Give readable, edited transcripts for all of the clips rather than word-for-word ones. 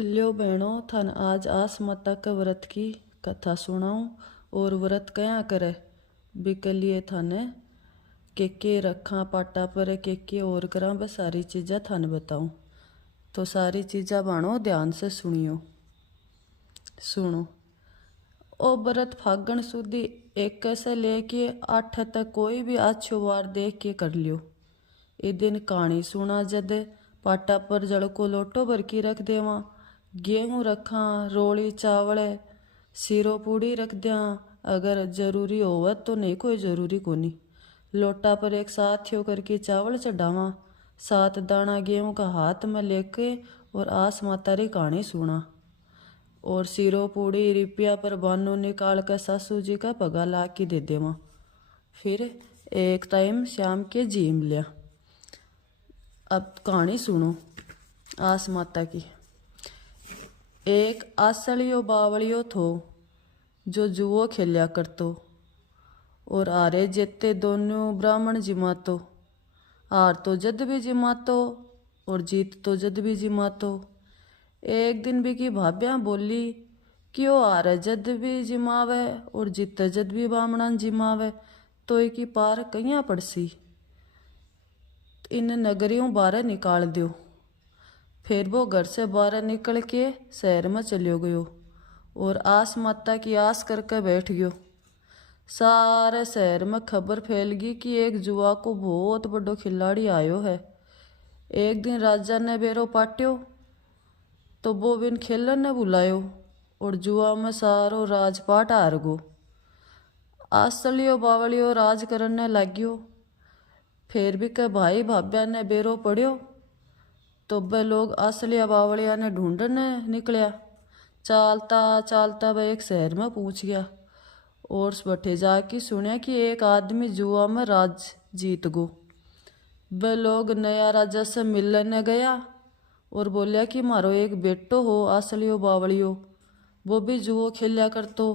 ल्यो बहनों थान आज आस माता के व्रत की कथा सुनाऊं और व्रत क्या करे बिके लिए थाने के रखा पाटा पर के और करा बस सारी चीज़ा थाने बताऊं। तो सारी चीज़ा बाणो ध्यान से सुनो। ओ व्रत फागण सुदी 1 से लेके 8 तक कोई भी अच्छो वार देख के कर लियो। ए दिन कहानी सुना जद पाटा पर जड़ को लोटो भर की रख देवा, गेहूं रखा, रोली चावल सिरो पूड़ी रख दिया। अगर जरूरी होवे तो नहीं, कोई जरूरी कोनी। लोटा पर एक साथ हो करके चावल चढ़ावा, 7 दाना गेहूं का हाथ में लेके और आस माता री कहानी सुना। और सिरो पूड़ी रिपिया पर बानो निकाल कर सासू जी का पगा ला के दे देवा। फिर एक टाइम शाम के जीम लिया। अब कहानी सुनो आस माता की। एक आसलियो बावलियो थो जो जुओ खेलिया करतो और आरे जेते दोनों ब्राह्मण जिमातो। हार तो जद भी जिमातो और जीत तो जद भी जिमातो। एक दिन भी की भाभ्या बोली कि ओ हारे जद भी जिमावे और जीते जद भी ब्राह्मण जिमावे तो एक पार कहिया पड़सी। इन नगरियों बाहर निकाल दियो। फिर वो घर से बाहर निकल के शहर में चलियो गयो और आस माता की आस करके बैठ गयो। सारे शहर में खबर फैल गई कि एक जुआ को बहुत बड़ो खिलाड़ी आयो है। एक दिन राजा ने बेरो पाट्यो तो वो बिन खेलन ने बुलायो और जुआ में सारो राजपाट हार गो। आसलियो बावलियो राज करने लाग्यो। फिर भी के भाई भाभ्या ने बेरो पड़ियो तो वे लोग असलिया बावलिया ने ढूंढने निकलिया। चालता चालता वह एक शहर में पहुंच गया और बठे जाके सुनिया कि एक आदमी जुआ में राज जीत गो। वे लोग नया राजा से मिलने गया और बोलिया कि मारो एक बेटो हो असलियो बावलियो, वो भी जुओ खेलिया करतो,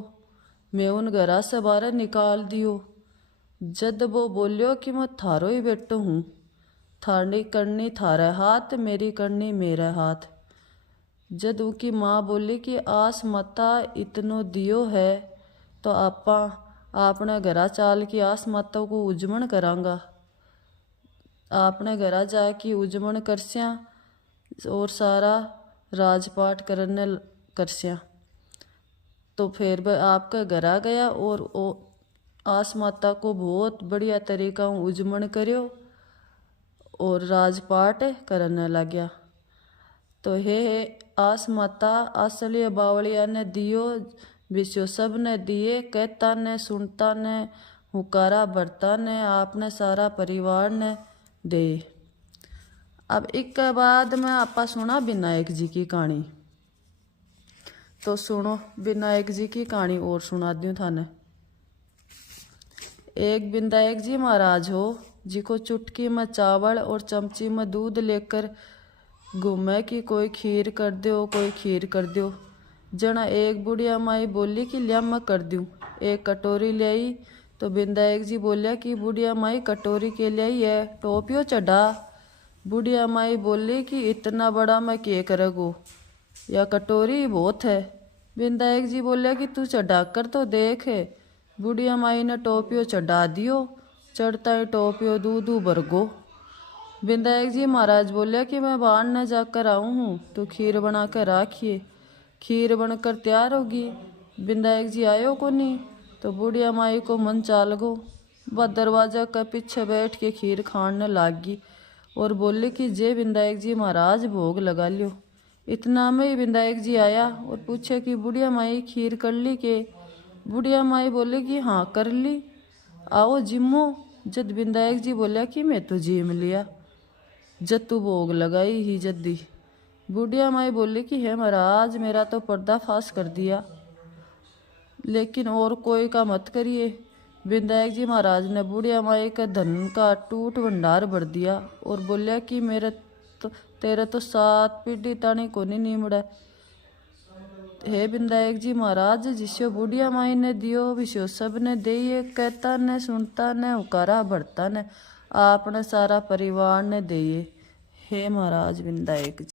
मैं उन घरा से बाहर निकाल दियो। जद वो बोलियो कि मैं थारो ही बेटो हूँ, थारी करनी थारे हाथ, मेरी करनी मेरे हाथ। जद उनकी माँ बोली कि आस माता इतनो दियो है तो आपा आपने घरा चाल की आस माता को उजमन करांगा। आपने घरा जाके उजमन करस्या और सारा राजपाट करने करस्या। तो फिर वह आपका घरा गया और आस माता को बहुत बढ़िया तरीका उजमन करियो और राजपाट करने लग गया। तो हे आस माता असली बावलिया ने दियो विश्व सब ने दिए, कहता ने सुनता ने हुकारा भरता ने आपने सारा परिवार ने दे। अब एक बाद में आपा सुना विनायक जी की कहानी। तो सुनो विनायक जी की कहानी और सुना दूं थाने। एक विनायक जी महाराज हो जिको चुटकी में चावल और चमची में दूध लेकर घूमे कि कोई खीर कर दो, कोई खीर कर दो। जना एक बुढ़िया माई बोली कि लिया मैं कर दूं। एक कटोरी ले आई तो विनायक जी बोलिया कि बुढ़िया माई कटोरी के लिए है, टोपियो चढ़ा। बुढ़िया माई बोली कि इतना बड़ा मैं क्या करेगो, या कटोरी बहुत है। विनायक जी बोलिया कि तू चढ़ा कर तो देख। बुढ़िया माई ने टोपियो चढ़ा दियो, चढ़ता ही टोपियो दूध भर गो। विनायक जी महाराज बोलिया कि मैं बाहर न जाकर आऊँ हूँ तो खीर बना कर राखिए। खीर बनकर तैयार होगी। विनायक जी आयो को नहीं तो बुढ़िया माई को मन चाल गो। वह दरवाजा के पीछे बैठ के खीर खाने लागी और बोली कि जे विनायक जी महाराज भोग लगा लियो। इतना में ही विनायक जी आया और पूछे कि बुढ़िया माई खीर कर ली के। बुढ़िया माई बोली कि हाँ कर ली, आओ जिमो। जद विनायक जी बोलिया कि मैं तो जिम लिया, जद तू भोग लगाई ही जद्दी। बुढ़िया माई बोली कि है महाराज मेरा तो पर्दाफाश कर दिया, लेकिन और कोई का मत करिए। विनायक जी महाराज ने बुढ़िया माई का धन का टूट भंडार भर दिया और बोलिया कि तेरे तो 7 पीढ़ी तानी को नहीं निमड़ा। हे विनायक जी महाराज जिसो बुढ़िया माई ने दियो विसो सब ने दिए, कहता ने सुनता ने हुकारा भरता ने आपने सारा परिवार ने दिए। हे महाराज विनायक जी।